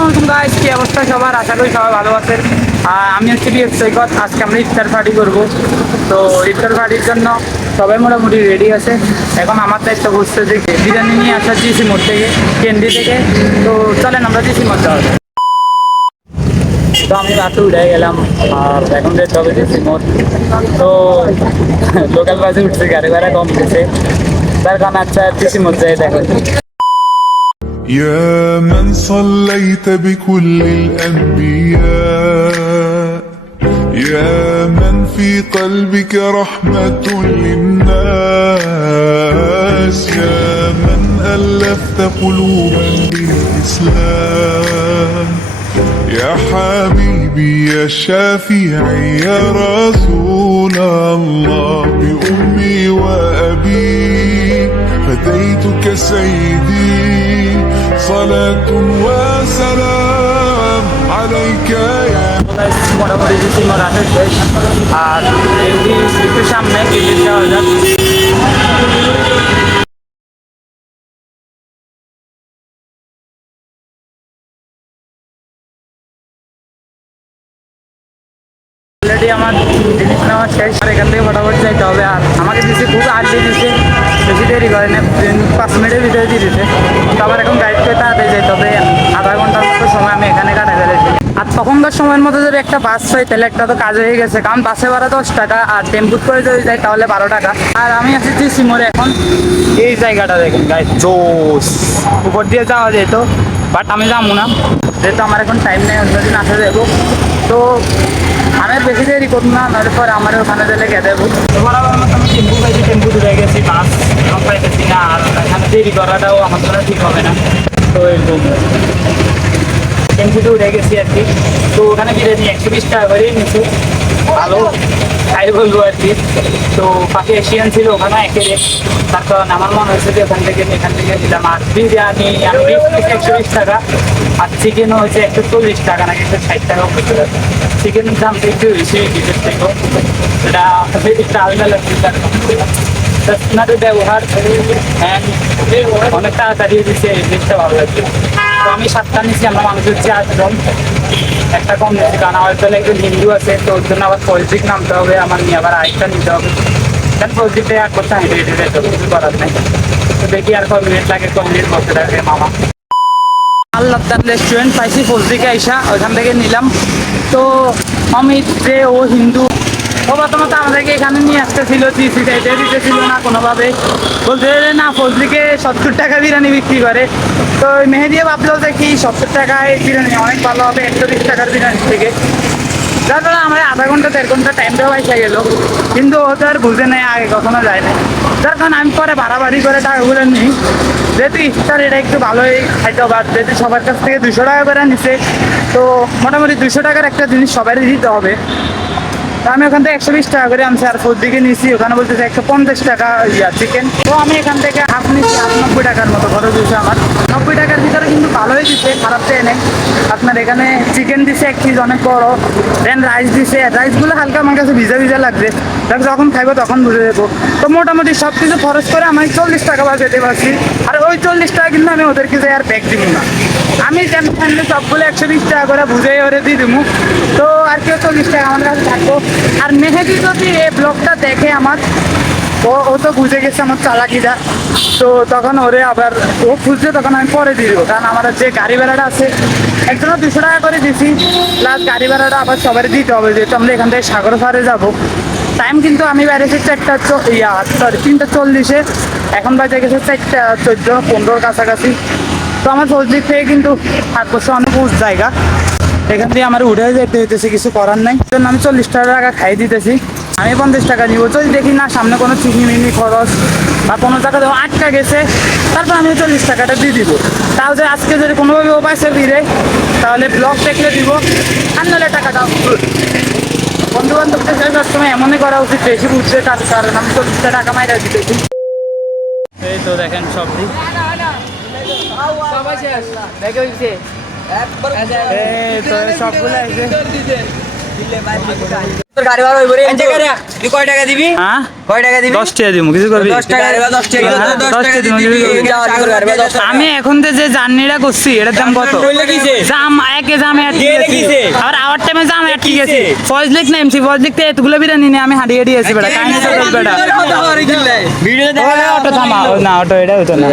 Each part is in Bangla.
আসসালামু আলাইকুম গাইস, কি অবস্থা সবার? আশা করি সবাই ভালো আছেন। আমি হচ্ছে বিএফ সৈকত। আজকে আমরা ইফতার পার্টি করবো। তো ইফতার পার্টির জন্য সবাই মোটামুটি রেডি আছে। এখন আমার দায়িত্ব বুঝতে যে বিরিয়ানি নিয়ে আসা জিসি মোড় থেকে, কেন্দ্রি থেকে। তো চলেন আমরা জিসি মোড় যাওয়া যাক। তো আমি রাতে উঠে গেলাম আর এখন যেতে হবে জিসি মোড়। তো লোকাল বাসে উঠছে, গাড়ি ভাড়া কম গেছে, তার কারণে আচ্ছা জিসি মোড় যাই দেখেন। يا من صليت بكل الأنبياء يا من في قلبك رحمة للناس يا من ألفت قلوبا بالإسلام يا حبيبي يا شافعي يا رسول الله بأمي وأبي فديتك سيدي صلاة وسلام عليك يا মোটামুটি জিসি মোড় আসে শেষ। আর একটু সামনে গেলে যাওয়া যাক। অলরেডি আমার জিনিস নেওয়া শেষ, আর এখান থেকে ফটাফট যাইতে হবে। আর আমাকে দিচ্ছে খুব আর্লি দিচ্ছে, বেশি দেরি করে না, 5 মিনিটের ভিতরে দিয়ে দিচ্ছে। তো আবার এখন গাইড করে তাড়াতাড়ি যেতে হবে। আধা ঘন্টার মতো সময় আমি এখানে কাটা ফেলেছি। আর তখনকার সময়ের মধ্যে যদি একটা বাস পাই তাহলে একটা তো কাজ হয়ে গেছে, কারণ বাসে ভাড়া 10 টাকা, আর টেম্পুট করে যদি যাই তাহলে 12 টাকা। আর আমি আছি জিসি মোড়ে এখন। এই জায়গাটা দেখেন গাইড, জোস। উপর দিয়ে যাওয়া যেত, বাট আমি যাবো না, যেহেতু আমার এখন টাইম নেই, অন্যদিন আসা যাবো। তো আমি আর বেশি দেরি করবো না, নয় পরে আমার ওখানে গেলে গে দেবো। বরাবর মতো আমি টেম্পু পাইছি, টেম্পু ধরে গেছি, বাস পাইতেছি না। আর এখানে দেরি করাটাও আমার জন্য ঠিক হবে না। তো এরকম টেম্পুতে উঠে গেছি আর কি। তো ওখানে বিরিয়ানি 120 টাকা করেই নিচ্ছে, ভালো খাই বলবো আর কি। তো পাশে এশিয়ান ছিল, ওখানে একে রেট। তার কারণে আমার মনে হয়েছে যে এখান থেকে নিলাম। আর বিরিয়ানি আমি 120 টাকা, আর চিকেনও হয়েছে 140 টাকা, নাকি 160 টাকা। চিকেনের দামটা একটু বেশি বিদেশ থেকেও, এটা একটু আলাদা লাগছে। আপনাদের ব্যবহার অনেক তাড়াতাড়ি দিচ্ছে, এই জিনিসটা ভালো লাগছে। তো আমি 7টা নিচ্ছি, আমরা মানুষ হচ্ছে 8 জন, একটা কম নিচ্ছি, কারণ আমার তাহলে একজন হিন্দু আছে, তো ওর জন্য আবার পলিটিক নামতে হবে, আমার নিয়ে আবার আরেকটা নিতে হবে। কারণ পলিটিকটা এক করতে আমি রেডি রেট কিছু করার নেই। তো দেখি আর কয় মিনিট লাগে, কম মিনিট বসে থাকে মামা। আল্লাহ তার রেস্টুরেন্ট পাইছি ফজদিকে আইসা, ওইখান থেকে নিলাম। তো অমিত যে ও হিন্দু, ও প্রথমত আমাদেরকে এখানে নিয়ে আসতেছিল, জিসি সাইডে দিতেছিল না কোনোভাবে, বলতে না ফজলিকে 70 টাকা বিরিয়ানি বিক্রি করে। তো মেহেদিয়া ভাবলো যে কি 70 টাকায় বিরিয়ানি অনেক ভালো হবে 120 টাকার বিরিয়ানি থেকে। যার কারণে আমরা আধা ঘন্টা 1.5 ঘন্টা টাইমটাও পয়সা গেল, কিন্তু ও তো আর বুঝে নেই, আগে কখনো যায় না। যার কারণে আমি পরে বাড়াবাড়ি করে টাকাগুলো নিই, যেহেতু ইফতার এটা একটু ভালোই খাইতে হবে। যেহেতু সবার কাছ থেকে 200 টাকা করে নিচ্ছে, তো মোটামুটি 200 টাকার একটা জিনিস সবারই দিতে হবে। তো আমি ওখান থেকে 120 টাকা করে আনছি, আর দিকে নিয়েছি, ওখানে বলতেছে 150 টাকা চিকেন। তো আমি এখান থেকে হাফ নিচ্ছি, 90 টাকার মতো খরচ হয়েছে আমার। 90 টাকার ভিতরে কিন্তু ভালোই দিচ্ছে, খারাপ চেয়ে নেই। আপনার এখানে চিকেন দিছে 1 পিস অনেক বড়, দেন রাইস দিছে, রাইসগুলো হালকা আমার কাছে ভিজা ভিজা লাগছে, যখন খাইবো তখন বুঝে দেবো। তো মোটামুটি সব কিছু খরচ করে আমি 40 টাকা বা যেতে পারছি। আর ওই 40 টাকা কিন্তু আমি ওদেরকে যাই আর ব্যাগ দিব না, আমি ফ্যামিলি সবগুলো 120 টাকা করে বুঝে ওরে দিয়ে দিব। তো আর কেউ 40 টাকা আমার কাছে থাকবো। আর মেহেদি যদি এই ব্লগটা দেখে আমার, ও তো বুঝে গেছে আমার চালাকিটা, তো তখন ওরে আবার ও খুঁজছে, তখন আমি পরে দিয়ে দেবো। কারণ আমার যে গাড়ি ভাড়াটা আছে, একজনও 200 টাকা করে দিছি, প্লাস গাড়ি ভাড়াটা আবার সবারই দিতে হবে, যেহেতু আমরা এখান থেকে সাগর পাড়ে যাবো। টাইম কিন্তু আমি বেড়েছি 3টা 40-এ, এখন বাজে গেছে 4টা 14-15 কাছাকাছি। তো আমার ফজলিক থেকে কিন্তু 8 বছর অনেক উঁচু জায়গা, এখান থেকে আমার উঠে যেতে হইতেছে, কিছু করার নাই। জন্য আমি 40 টাকা খাই দিতেছি। আমি 50 টাকা নিব, যদি দেখি না সামনে কোনো চিনি খরচ বা কোনো জায়গায় আটকা গেছে, তারপর আমি 40 টাকাটা দিয়ে দিব। তাও যে আজকে যদি কোনোভাবে ও পাইছে ফিরে, তাহলে ব্লগ দেখলে দিব, আর নাহলে টাকাটা বন্ধু বান্ধবদের সাথে সবসময় এমনই করা উচিত, বেশি বুঝছে, তার কারণ আমি 40 টাকা মাইরা দিতেছি। এই তো দেখেন সবজি, সবগুলো তোর গাড়ি ভাড়া হইবো রে তুই কয় টাকা দিবি হ্যাঁ কয় টাকা দিবি 10 টাকা দিমু কিছু করবি 10 টাকা 10 টাকা হ্যাঁ, 10 টাকা টাকা দিবি আমি এখন যে জার্নিটা করছি এটার দাম কত জাম একে জাম অ্যাড গেছে আর আওয়ার টাইমে জাম অ্যাড গেছে ফয়েজ লিখ না এমসি ফয়েজ লিখতে এতগুলো বিরিয়ানি নিয়ে আমি হাঁটিয়ে দিয়েছি বেটা কাহিনী তো বল বেটা ভিডিও ওই অটো থামা না অটো এটা হতো না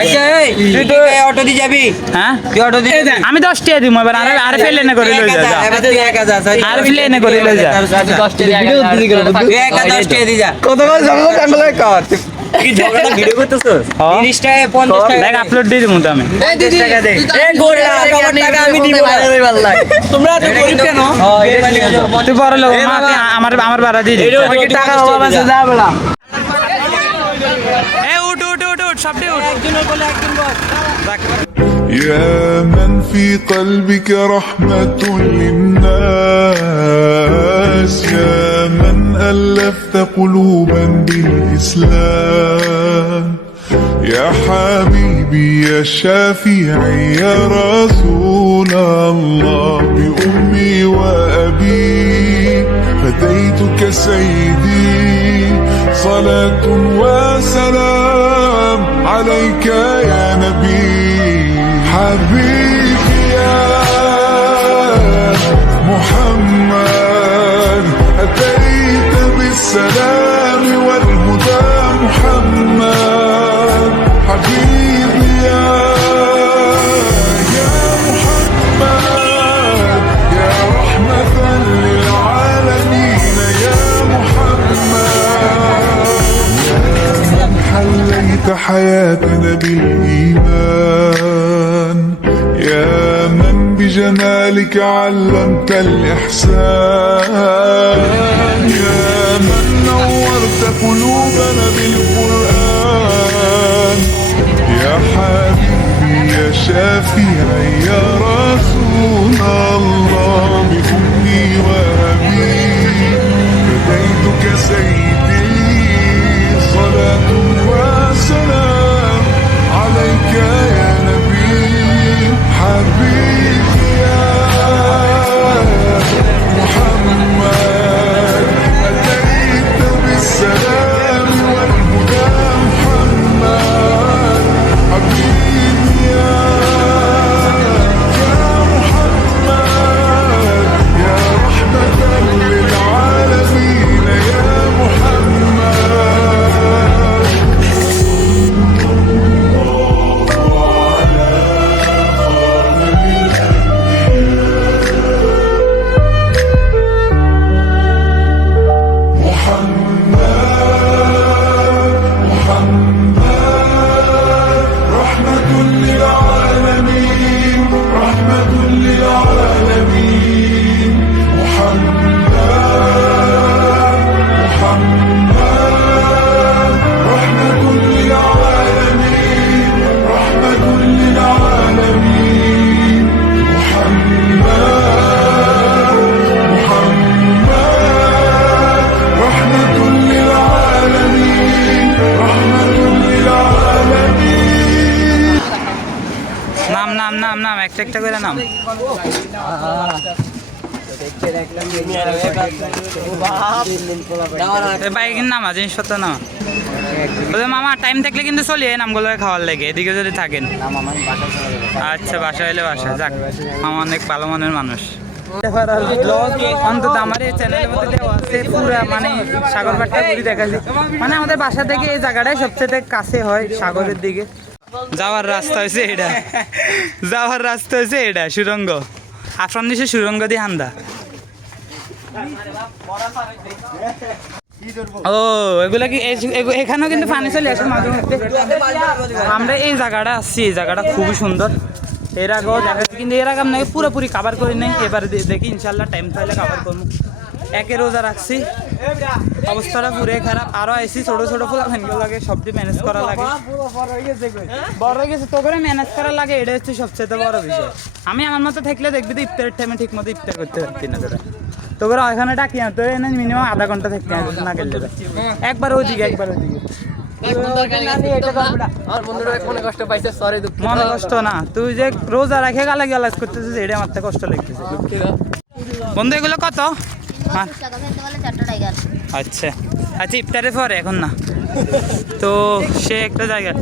আচ্ছা এই তুই তো অটো দি যাবি হ্যাঁ তুই অটো দি আমি 10 টাকা দিমু এবার আর ফেলে না করে লই যা এবার তুই 1000 সরি আর ফেলে না করে লই যা 10 টাকা ভিডিও দি গেল তুই 1000 টাকা দি যা কত করে ঝগড়া কান্ডলে কর কি ঝগড়া ভিডিও করতেছস 30 টাকা 50 টাকা দেখ আপলোড দিয়ে দিমু তো আমি 50 টাকা দে এই গোড়া তোমার টাকা আমি দিব না রে ভাই তোমরা তো গরিব কেন তুই বড় লোক আমার ভাড়া দিয়ে দিই টাকা অভাব আছে যা বলা এ উঠ উঠ উঠ উঠ সবটি উঠ একজনের বলে একজন বল يا من في قلبك رحمة للناس يا من ألفت قلوبا بالإسلام يا حبيبي يا شافعي يا رسول الله بأمي وأبي فديتك سيدي صلاة وسلام عليك يا نبي حبيبي يا محمد أتيت بالسلام والهدى محمد حبيبي يا محمد يا رحمة للعالمين يا محمد حليت حياتنا بالإيمان يا من بجمالك علمت الإحسان يا من نورت قلوبنا بالقرآن يا حبيبي يا شافعي يا رسول الله بأمي وأبي فديتك سيدي صلاة وسلام عليك يا نبي حبيبي يا محمد أتيت بالسلام والهدى محمد حبيبي يا محمد يا رحمة للعالمين يا محمد رحمة للعالمين رحمة للعالمين محمد رحمة للعالمين رحمة للعالمين رحمة للعالمين رحمة للعالمين নাম নাম নাম নাম একটা একটা করে নাম বাইকের নাম আছে জিনিসপত্র নাম ওদের মামা টাইম থাকলে কিন্তু চলি এই নামগুলো খাওয়ার লাগে এদিকে যদি থাকেন আচ্ছা বাসা হইলে বাসা যাক মামা অনেক ভালো মনের মানুষ অন্তত আমার এই চ্যানেলের মধ্যে দেওয়া আছে পুরা মানে সাগর পাড়টা ঘুরে দেখাচ্ছি মানে আমাদের বাসা থেকে এই জায়গাটাই সবচেয়ে কাছে হয় সাগরের দিকে যাওয়ার রাস্তা হয়েছে এটা যাওয়ার রাস্তা হয়েছে এটা সুরঙ্গ আফরান দিছে সুরঙ্গ দিয়ে হান্দা ও এগুলা কি এখানেও কিন্তু পানি চলে আসে মাঝে মধ্যে আমরা এই জায়গাটা আসছি এই জায়গাটা খুবই সুন্দর এর আগেও দেখা যাচ্ছে কিন্তু এর আগে আপনাকে পুরোপুরি কাভার করি নাই এবার দেখি ইনশাল্লাহ টাইম পাইলে কাভার করবো একে রোজা রাখছি অবস্থাটা পুরে খারাপ আরো আইসি ছোট ছোট ফুল ফ্যানগুলো লাগে সবটি ম্যানেজ করা লাগে বড় হয়ে গেছে তো করে ম্যানেজ করা লাগে এটা হচ্ছে সবচেয়ে বড় বিষয় আমি আমার মতো থাকলে দেখবি তো ইফতারের টাইমে ঠিক মতো ইফতার করতে পারতি না তোরা তো করে ওখানে ডাকি না তো এনে মিনিমাম আধা ঘন্টা থাকতে না গেলে একবার ওদিকে একবার ওদিকে মনে কষ্ট পাইছে সরি দুঃখ মনে কষ্ট না তুই যে রোজা রাখে গালা গালাজ করতেছিস এটা আমার কষ্ট লাগতেছে বন্ধু এগুলো কত? 50 টাকা ফেলতে পারলে 4টা টাইগার। আচ্ছা আচ্ছা, ইফতারের পরে, এখন না। তো সে একটা জায়গা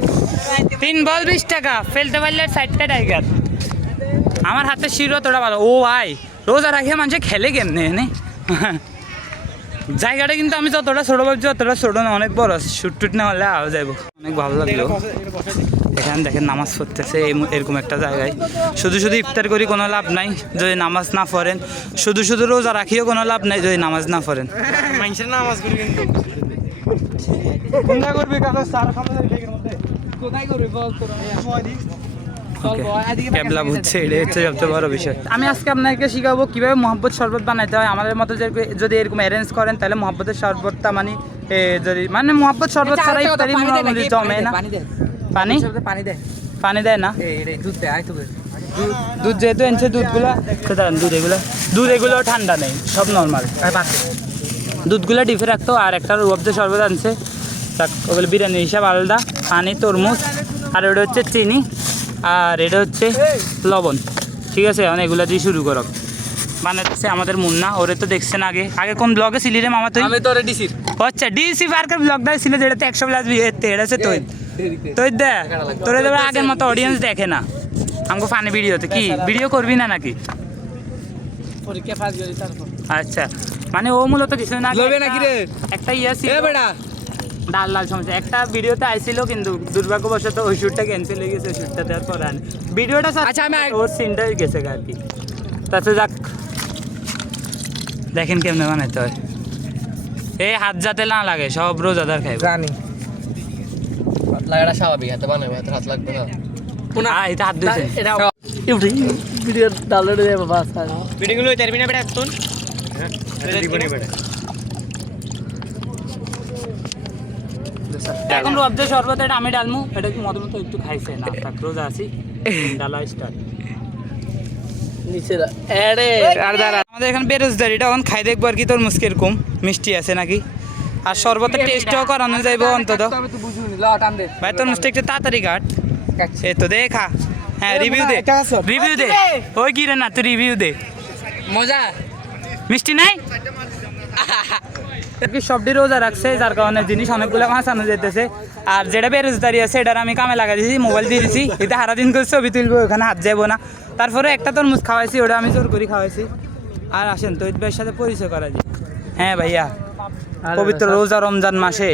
3 বল 20 টাকা ফেলতে পারলে 4টা টাইগার। আমার হাতে শিরো তোরা ভালো। ও ভাই, রোজা রাখিয়ে মানুষে খেলে কেমনে এনে? জায়গাটা কিন্তু আমি যতটা ছোটো ভাবছি অতটা ছোটো না, অনেক বড়। শুট টুট না হলে আরও যাইব। অনেক ভালো লাগলো। এখানে দেখেন নামাজ পড়তেছে এরকম একটা জায়গায়। শুধু শুধু ইফতার করি কোনো লাভ নাই যদি নামাজ না পড়েন, শুধু শুধু রোজা রাখিও কোনো লাভ নাই যদি নামাজ না পড়েন। মানুষের নামাজ করি কিন্তু ক্যাবলা বুঝছে, এটাই হচ্ছে সবচেয়ে বড় বিষয়। আমি আজকে আপনাকে শিখাবো কিভাবে মহব্বত শরবত বানাইতে হয়। আমাদের মতো যদি এরকম অ্যারেঞ্জ করেন তাহলে মহব্বতের শরবতটা যদি মহব্বত শরবত ছাড়া ইফতারি মোটামুটি জমে না। পানি পানি দেয় না, দুধ যেহেতু এনেছে দুধ এগুলো ঠান্ডা নেই, সব নর্মাল। দুধগুলো ডিপে রাখতো। আর একটা রুয়াবজা শরবত আনছে, ওগুলো বিরিয়ানি হিসাব আলাদা। পানি, তরমুজ, আর ওটা হচ্ছে চিনি, আর এটা হচ্ছে লবণ। ঠিক আছে, এখন এগুলো দিয়ে শুরু করো। বানাচ্ছে আমাদের মুন্না, ওরে তো দেখছেন আগে কোন ব্লগে ছিলি রে মামা তুই? আমি তোরে ডিসি। আচ্ছা, ডিসি পার্কের ব্লগটা ছিল যেটাতে 100 প্লাস এটা আছে তুই দেখ, তোরে দেবে আগের মতো অডিয়েন্স দেখে না। আমাকে ফানি ভিডিওতে কি ভিডিও করবি না নাকি? আচ্ছা, মানে ও মূলত কিছু না, একটা ইয়ে ছিল ডাল সমস্যা। একটা ভিডিওতে আইছিল কিন্তু দুর্ভাগ্যবশত ওই শ্যুটটা ক্যান্সেল হয়ে গেছে। শ্যুটটা দেওয়ার পর আনি ভিডিওটা। আচ্ছা, আমি ওর সিনটাই গেছে আর কি। তাতে যাক, দেখেন কেমনে বানাইতে হয়। এই হাত যাতে না লাগে, সব রোজাদার খাইবে। জানি হাত লাগাটা স্বাভাবিক, হাতে বানাবে, হাত লাগবে না। এটা হাত দিয়েছে। ভিডিও ডাউনলোড হয়ে যাবে বাস। ভিডিওগুলো চারবি না বেটা তুন। এখন রোজা শরবত এটা আমি ডালমু। এটা কি মতো মতো একটু খাইছে না, রোজা আছি ডালা স্টার্ট। আমাদের এখানে বেরোজগারিটা এখন খাই দেখবো আর কি। তোর মুস্কের কম মিষ্টি আছে নাকি, আর শরবতের টেস্টও করানো যাইবো অন্তত। ভাই তোর মুস্তি একটু তাড়াতাড়ি কাট। এই তো দেখা, হ্যাঁ রিভিউ দে। ওই কি রে না, তুই রিভিউ দে। মজা মিষ্টি নাই কি? সবটি রোজা রাখছে, যার কারণে জিনিস অনেকগুলো মাছানো যেতেছে। আর যেটা বেরোজগারি আছে এটার আমি কামে লাগাই দিয়েছি, মোবাইল দিয়ে দিয়েছি। এটা সারাদিন করে ছবি তুলবো, ওখানে হাত যাবো না। তারপরে একটা তরমুজ খাওয়াইছি, ওটা আমি জোর করে খাওয়াইছি। আর আসেন তৈত ভাইয়ের সাথে পরিচয় করা যায়। হ্যাঁ ভাইয়া, পবিত্র রোজা রমজান মাসে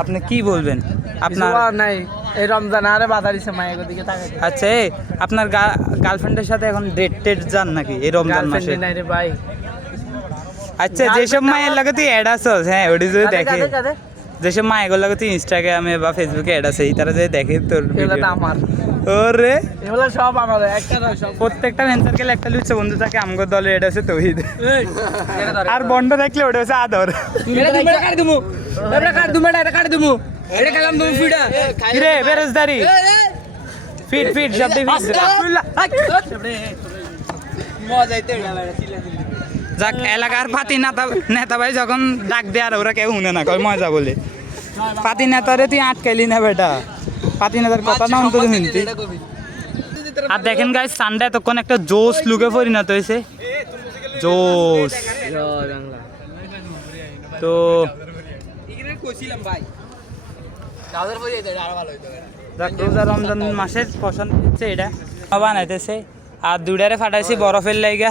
আপনি কি বলবেন? আপনার নাই এই রমজান আরে বাধা দিছে মায়ের দিকে তাকাই। আচ্ছা, আপনার গার্লফ্রেন্ডের সাথে এখন ডেট যান নাকি এই রমজান মাসে? নাই রে ভাই। আচ্ছা, যেসব মায়ের লাগে তুই অ্যাড আসস, হ্যাঁ ওটি যদি দেখে, যেসব মায়ের লাগে তুই ইনস্টাগ্রামে বা ফেসবুকে অ্যাড আছে, তারা যদি দেখে তোর আমার ওরে এগুলো সব আমার একটা না, সব প্রত্যেকটা ভেঞ্চার গেলে একটা লুচ্ছা বন্ধু থাকে। আমগো দলে এটা আছে তৌহিদ, আর বন্ড থাকলে ওটা হচ্ছে আদর। কিরে বেরোজদারি ফিট সব যাক। এলাকার পাতি নেতা ভাই যখন ডাক দেয় আর ওরা কেউ শুনে না, কয় মজা বলে। পাতি নেতারে তুই আটকাইলি না বেটা, পাতি নেতার কথা না অন্তত শুনতি। আর দেখেন গাইস, সানডে এতক্ষণ একটা জোস লুকে পরিণত হয়েছে, জোস। তো রোজা রমজান মাসের পছন্দ হচ্ছে এটা বানাইতেছে। আর দুইটারে ফাটাইছি বরফের লাইগা,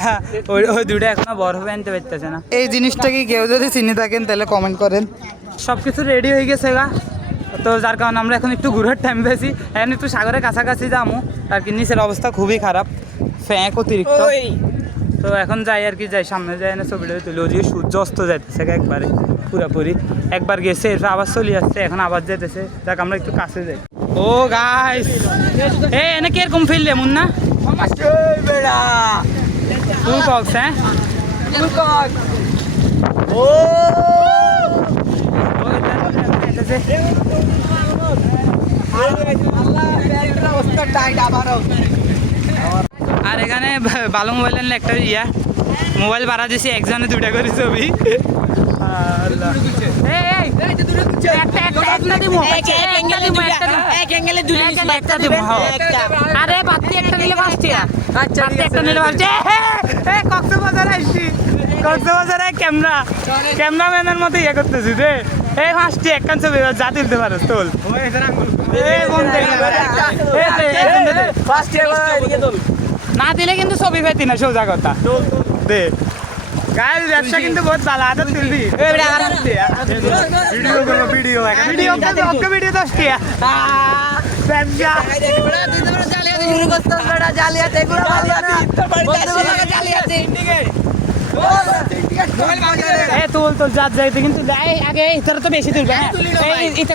ওই দুইটা এখনো বরফ আনতে পারতেছে না। এই জিনিসটা কি কেউ যদি চিনি থাকেন তাহলে কমেন্ট করেন। সব কিছু রেডি হয়ে গেছে গা, তো যার কারণে আমরা এখন একটু ঘুরার টাইম পেয়েছি। এখন একটু সাগরের কাছাকাছি যাবো, আর কি নিচের অবস্থা খুবই খারাপ, ফ্যাঁক অতিরিক্ত। তো এখন যাই আর কি, যাই সামনে যাই না, ছবিটা তুলে। ওদিকে সূর্য অস্ত যাইতেছে একবারে পুরাপুরি। একবার গেছে, এরপর আবার চলে আসছে, এখন আবার যেতেছে। যাক আমরা একটু কাছে যাই। ও গাইস, এনে কিরকম ফিরলে মুন্না? ফুল কক্স, হ্যাঁ আর এখানে ভালো মোবাইল আনলে একটা মোবাইল ভাড়া দিয়েছি, একজনে 2টা করে ছবি। আরে বাতি একটা নিলে 5 টাকা। আচ্ছা ঠিক আছে একটা নিলে ভাবছি কক্সবাজার আসছি, কক্সবাজারে ক্যামেরাম্যানের মতো ইয়ে করতেছি রে। এই হাসছি একখান ছবি যা তুলতে পারো তোল। না দিলে কিন্তু ছবি পেতি না, সোজা কথা দে। গায়ের ব্যবসা কিন্তু বহুত ভালো, হাতে তুলবি ভিডিও করবো, ভিডিও ভিডিও ভিডিও 10 টাকা ব্যবসা। তোল তোল যা যাইতে কিন্তু আগে তোরা তো বেশি তুলবে। হ্যাঁ এটা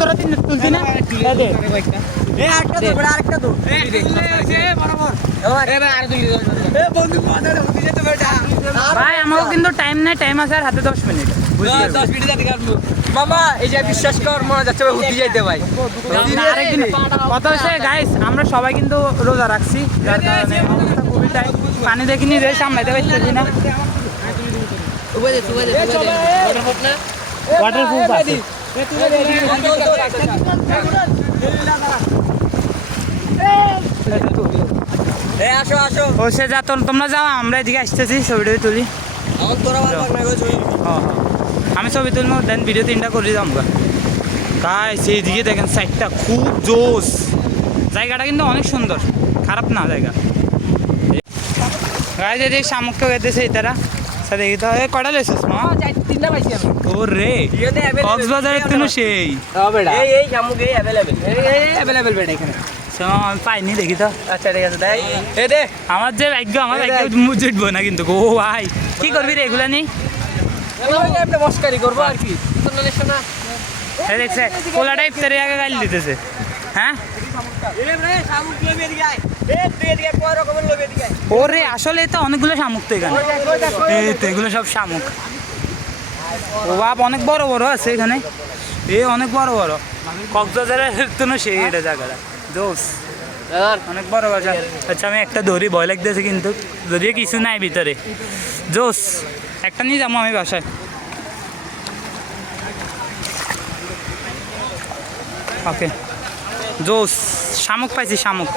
তোরা তুলবি না ভাই। আমাকে কিন্তু টাইম নেই, টাইম আছে আর হাতে 10 মিনিট। মামা এই যে বিশ্বাস কর মনে যাচ্ছে হুতি যাইতে ভাই। আরেকদিন কত হয়েছে গাইস, আমরা সবাই কিন্তু রোজা রাখছি, যার কারণে অবস্থা খুবই টাইট। পানি দেখিনি রে, সামলাইতে পারতেছি না। ওয়াটারপ্রুফ আছে। আসো আসো ও সে যা, তোমরা যাও, আমরা এদিকে আসতেছি, ছবিটা তুলি। তোরা ভালো না গো ছবি। হ্যাঁ হ্যাঁ, আমি ছবি তুলবো, দেন ভিডিও 3টা করে যাবো গাইস। এইদিকে দেখেন সাইডটা খুব জোস, জায়গাটা কিন্তু অনেক সুন্দর, খারাপ না জায়গা। গাইস এদিকে শামুককে গেতেছে তারা, দেখি তো কটা লেছিস মা? 3টা পাইছি আমি। ওরে কক্সবাজারের তো সেই এই শামুক এই अवेलेबल বেটা এখানে। আমি পাইনি, দেখি তো। আচ্ছা ঠিক আছে তাই এ দে আমার যে ভাগ্য, আমার ভাগ্য মুজুটবো না কিন্তু। ও ভাই কি করবি রে এগুলা নেই? একটা মস্কারি করবো আর কি। দেখছে কোলাটা ইফতারি আগে গাইল দিতেছে। হ্যাঁ ওরে আসলে তো অনেকগুলো শামুক তো এখানে, এই তো এগুলো সব শামুক। ও বাপ অনেক বড় বড় আছে এখানে, এ অনেক বড় বড়। কক্সবাজারের তো না সেই এটা জায়গাটা জোস, অনেক বড় বাজার। আচ্ছা আমি একটা ধরি, ভয় লাগতেছে কিন্তু, যদিও কিছু নাই ভিতরে। জোস একটা নিয়ে যাবো আমি বাসায়। ওকে জোস, শামুক পাইছি, শামুক।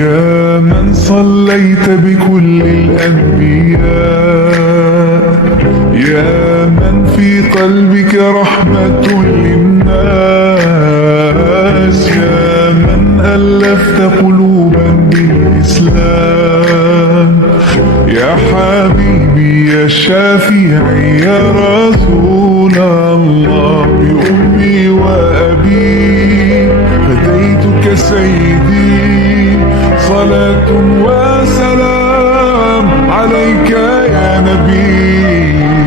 يا من صليت بكل الأنبياء يا من في قلبك رحمة للناس يا من ألفت قلوبا بالإسلام يا حبيبي يا شافعي يا رسول الله بأمي وأبي فديتك سيدي صلاة وسلام عليك يا نبي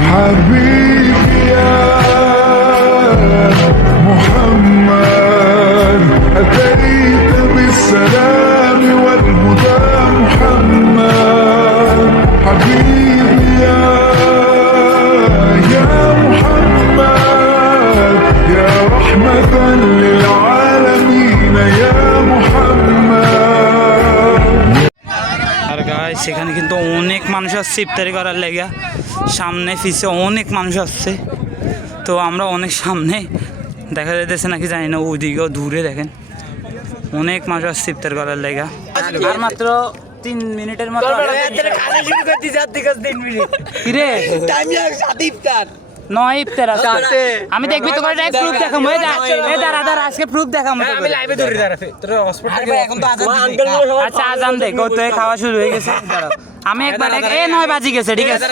حبيبي يا محمد أتيت بالسلام والهدى محمد حبيبي يا محمد يا رحمة للعالمين يا محمد আর গাইস সেখানে কিন্তু অনেক মানুষ আসছে ইফতারি করার লেগে, সামনে পিছে অনেক মানুষ আসছে। তো আমরা অনেক সামনে, দেখা যাইতেছে নাকি জানি না, ওইদিকেও দূরে দেখেন অনেক মানুষ আসছে ইফতার করার লেগে। আর মাত্র 3 মিনিটের মতো কিরে নয় ইফতার আছে। আমি দেখবি তোকে প্রুফ দেখাবো, এই দাঁড়া আজকে প্রুফ দেখাবো। আমি লাইভে ধরে দাঁড়াতে তোর হসপিটাল এখন তো আচ্ছা আজান দেখ, ও তো খাওয়া শুরু হয়ে গেছে। দাঁড়াও আমি একবার 9 বাজি গেছে, ঠিক আছে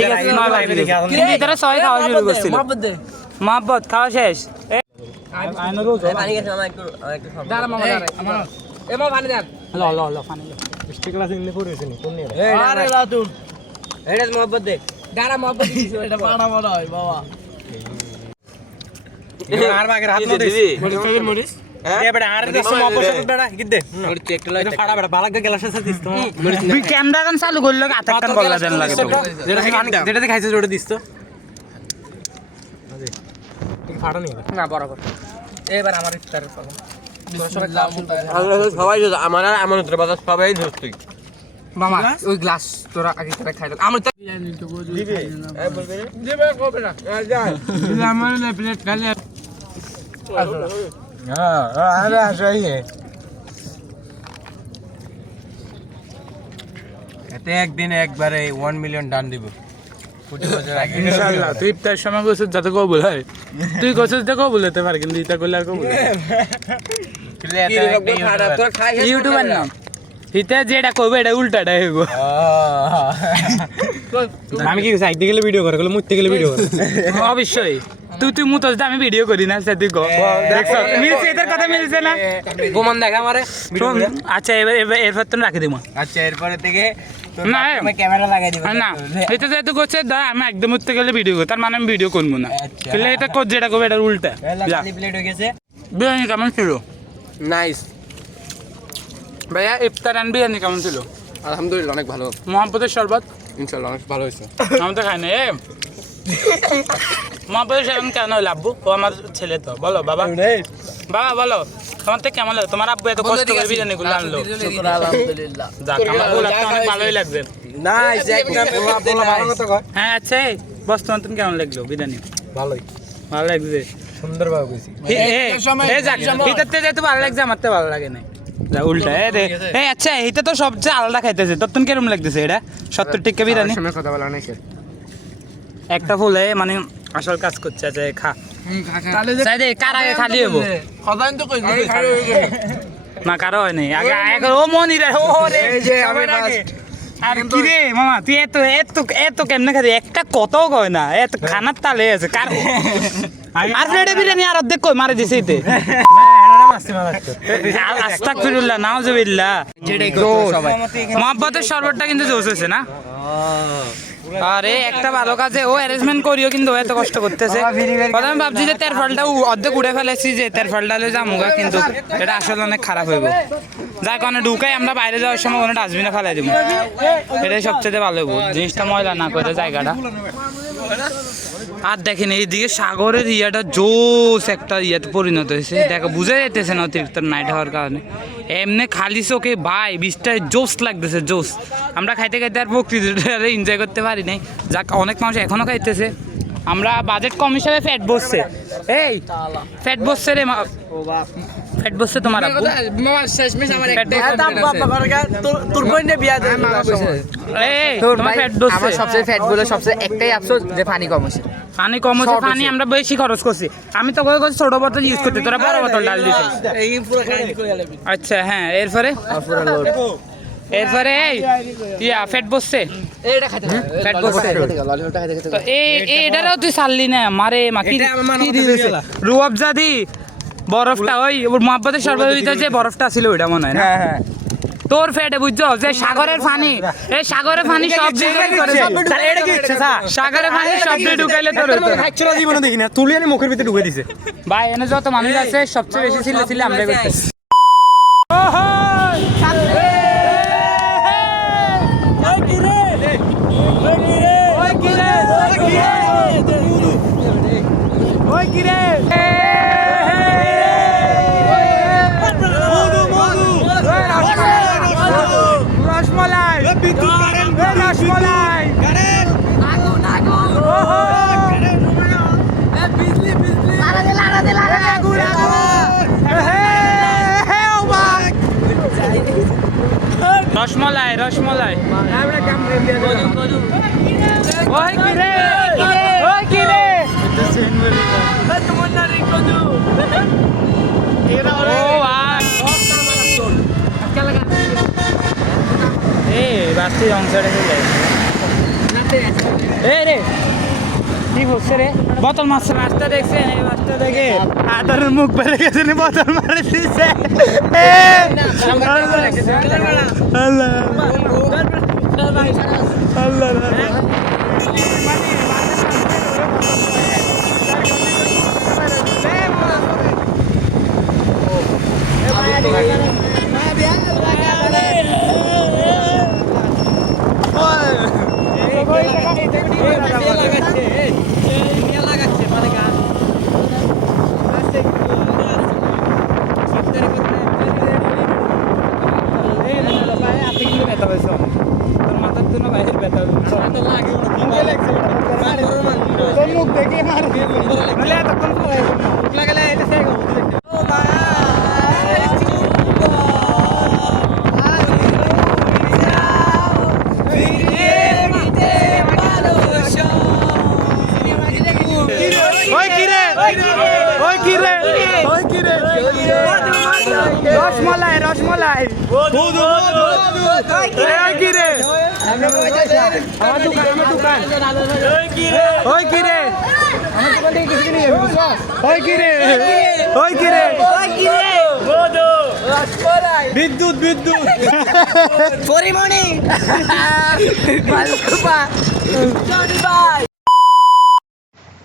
ঠিক আছে 9 বাজি গেছে, কিন্তু ভিতরে 6 খাওয়া শুরু করছিল। মহব্বত খাওয়া শেষ। পানি গেছে মামা একটু দাঁড়া মামা দাঁড়া এ মামা পানি দেন ল পানি আরে লাতুন এটা মোহাম্মদ দে দাঁড়া মোহাম্মদ এটা পাড়া বড় হয় বাবা আর বাগের হাত দিবি মরিস এ বেটা আর দেশ মোহাম্মদ সাথে বেটা গিদ্দে মরিস একটু লাগে ফাড়া বেটা বালাক গ্লাস সাথে দিস তো তুই ক্যামেরা গান চালু করলে আটাকান বলা দেন লাগে তো, যেটা খাইছে ওটা দিস তো ঠিক ফাড়া নি না বরাবর এবার আমার ইফতার পাবো সবাই আমার আর আমানতের বাজার সবাই ধরছি মামা ওই গ্লাস তোরা আগে করে খাই দাও আমরা তো দিবি এই বলবে দিবে কবে না যা আমার না প্লেট খালি হ্যাঁ আরে আসই এতে একদিনে একবারে 1 মিলিয়ন ডান দিব প্রতি বছর আগে ইনশাআল্লাহ তুই ইফতার সময় কইছিস যাতে কবুল হয় তুই কইছিস যে কবুল হতে পারে কিন্তু ইতা করলে আর কবুল ইউটিউবার নাম হিতে যেটা কইবে এটা উল্টাটা হইব আমি কি সাইড গেলে ভিডিও করে গেলে মুতে গেলে ভিডিও করে অবশ্যই তুই মুতস আমি ভিডিও করি না সে তুই দেখছ মিলছে এটার কথা মিলছে না গোমান দেখা আমারে আচ্ছা এরপর তো রাখি দিব আচ্ছা এরপরে থেকে না ক্যামেরা লাগাই দিব না এটা যেহেতু করছে আমি একদম উঠতে গেলে ভিডিও করি তার মানে আমি ভিডিও করবো না আচ্ছা। তাহলে এটা কর যেটা করবে এটা উল্টা প্লেট হয়ে গেছে বিরিয়ানি কেমন ছিল নাইস ভাইয়া ইফতার অ্যান্ড বিরিয়ানি কেমন ছিল আলহামদুলিল্লাহ অনেক ভালো মোহাম্মদের শরবত ইনশাআল্লাহ অনেক ভালো হয়েছে আমি তো খাই না মোহাম্মদের শরবত কেন হলো আব্বু ও আমার ছেলে তো বলো বাবা বাবা বলো তোমার থেকে কেমন লাগে তোমার আব্বু এত কষ্ট করে বিরিয়ানি গুলো আনলো আলহামদুলিল্লাহ যাক আমার গুলো অনেক ভালোই লাগবে নাইস একদম ভালো কথা কয় হ্যাঁ আচ্ছা বস তোমার তুমি কেমন লাগলো বিরিয়ানি ভালোই ভালো লাগছে সুন্দরভাবে কইছি হিটাতে যেহেতু ভালো লাগছে আমার তো ভালো লাগে না উল্টা এই আচ্ছা এটা তো সবচেয়ে আলাদা খাইতেছে তোর তুমি কিরম লাগতেছে এটা 70 টাকা বিরিয়ানি সময় কথা বলা নাই একটা ফুলে মানে আসল কাজ করছে আচ্ছা খা চাই দে কার আগে খালি হবো খদান তো কই না কারো হয় নাই আগে আগে ও মনিরে ও রে এই যে আমি সবার আগে। আর কি রে মামা তুই এত এত এত কেমনে খাবি একটা কথাও কয় না এত খানার তালে আছে কার আর প্লেটে বিরিয়ানি আর অর্ধেক কই মারে দিছে এতে আস্তাগফিরুল্লাহ নাউজুবিল্লাহ মোহাম্মতের শরবতটা কিন্তু জোস হয়েছে না আরে একটা ভালো কাজে ও অ্যারেঞ্জমেন্ট করিও কিন্তু ও এত কষ্ট করতেছে প্রথমে ভাবছি যে তের ফলটা অর্ধেক উড়ে ফেলেছি যে তের ফলটা হলে যামুগা কিন্তু এটা আসলে অনেক খারাপ হইব যার কারণে ঢুকাই আমরা বাইরে যাওয়ার সময় কোনো ডাস্টবিনে ফেলাই দেবো এটাই সবচেয়ে ভালো হইব জিনিসটা ময়লা না করে জায়গাটা আর দেখেন এইদিকে সাগরের ইয়াটা জোস একটা ইয়াতে পরিণত হয়েছে দেখো বুঝা যাইতেছে না অতিরিক্ত নাইট হওয়ার কারণে এমনি খালি চোখে ভাই বৃষ্টিটায় জোস লাগতেছে জোস আমরা খাইতে খাইতে আর প্রকৃতিটা এনজয় করতে পারি নাই যাক অনেক মানুষ এখনও খাইতেছে আমরা বাজেট কম হিসাবে ফ্যাট বসছে এই ফ্যাট বসছে রে ফ্যাট বসছে তোমার আব্বু তোর বইনে বিয়া দে এই তোমার ফ্যাট বসছে আমার সবচেয়ে ফ্যাট বলে সবচেয়ে একটাই আফসোস যে পানি কম হয়েছে পানি কম হচ্ছে পানি আমরা বেশি খরচ করছি আমি তো করে ছোট বোতল ইউজ করতে তোরা বড় বোতল ডাল দিছিস আচ্ছা হ্যাঁ এরপরে এরপরে এই ইয়া ফ্যাট বসছে ফ্যাট বসছে তো এটারও তুই ছাড়লি না মারে মাকি রুয়াবজা দি বরফটা ওই মোহাম্মদের শরবতের ভিতরে যে বরফটা ছিল ওইটা মনে হয় না তোর ফেটে বুঝছো যে সাগরের পানি এই সাগরের পানি সব সাগরের পানি সব দিয়ে ঢুকাইলে তোর জীবনে দেখি না তুলি আনি মুখের ভিতরে ঢুকে দিছে ভাই এনে যত মানুষ আছে সবচেয়ে বেশি ছিল আমরা করতেছি রসমলাই রসমলাই ওই কি রে ওই কি রে বাস্তি অংশটা এই রে কি হচ্ছে রে বোতল মারছে মাছটা দেখছেন এই মাছটা দেখে আদার মুখ বেড়ে গেছে বোতল মারে দিছে আল্লাহ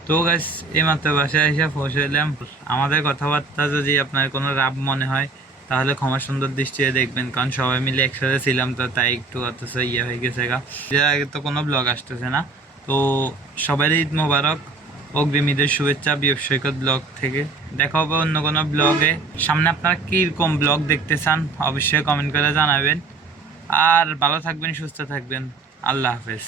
তো গাইস এইমাত্র বাসায় এসে পৌঁছালাম। আমাদের কথাবার্তা যদি আপনার কোনো রাব মনে হয় তাহলে ক্ষমা সুন্দর দৃষ্টিতে দেখবেন, কারণ সবাই মিলে একসাথে ছিলাম তো তাই একটু অথচ ইয়ে হয়ে গেছে গা। এর আগে তো কোনো ব্লগ আসতেছে না। তো সবারই ঈদ মোবারক, অগ্রিম ঈদের শুভেচ্ছা বিয়োগ সৈকত ব্লগ থেকে। দেখা হবে অন্য কোনো ব্লগে। সামনে আপনারা কীরকম ব্লগ দেখতে চান অবশ্যই কমেন্ট করে জানাবেন। আর ভালো থাকবেন, সুস্থ থাকবেন। আল্লাহ হাফেজ।